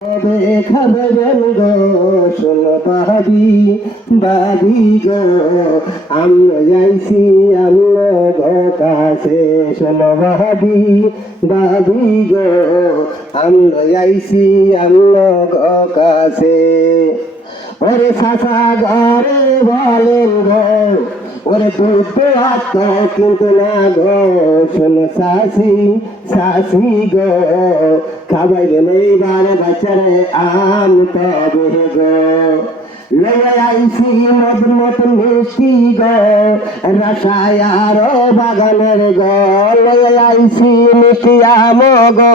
তবে খাবেন গো শোনো বাবি বাবি গো আমরা যাইছি আমরা কাছে শোনো বাবি বাবি গো আমরা যাইছি আমরা কাছে ওরে সাসা ঘরে বলেন গো ওরে দুধ হাত কিন্তু না গো শোনো শাশি শাশি গো খাবাইবেন এইবার বাচ্চারে আম তবে গো লয়ে আইসি মধুর মতন মিষ্টি গো রসায় আরো বাগানের গো লয়ে আইসি মিষ্টি আম গো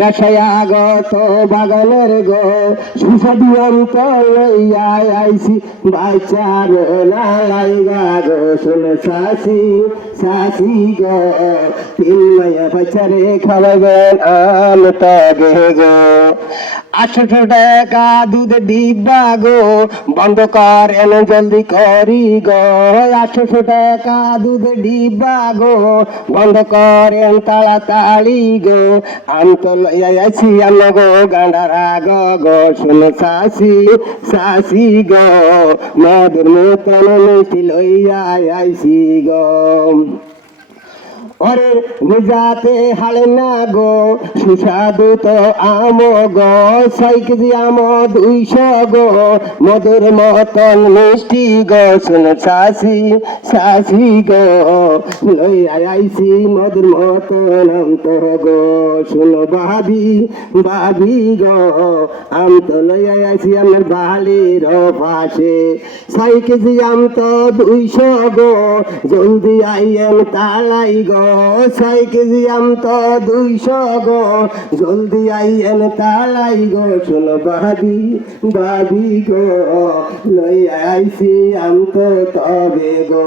রসায় আগত বাগানের গো সুস্বাদু অন্ত লইয়া আইসি বাচ্চার না লাইগা গো শুনে শাশি শাশি গো তিন মায়া বাচ্চারে খাওয়াবেন আম তবে গো 800 টাকা দুধ ডিব্বা গো বন্ধ করেন জলদি করি গো 800 টাকা দুধ ডিব্বা গো বন্ধ করেন তাড়াতাড়ি গো আমি তো লইয়া আইছি আম গো গান্ডারা গো গো শুনে শাশি শাশি গো মধুর মতন মিষ্টি লইয়া আইছি গো ওরে নিজাতে হালে না গো সুস্বাদু তো আম গো 6 কেজি আম 200 গো মধুর মতন মিষ্টি গো শুনে শাশি শাশি গো লইয়া আইছি মধুর মতন আম তো গো শুনো বাবি বাবি গো আম তো লইয়া আইছি আমার বালির পাশে 6 কেজি আম তো 200 গো জলদি আইয়েন তালাই গো 6 কেজি আম তো 200 গো জলদি আইয়েন তালাই গো শোনো বাবি বাবি গো লইয়া আইছি আম তো তবে গো।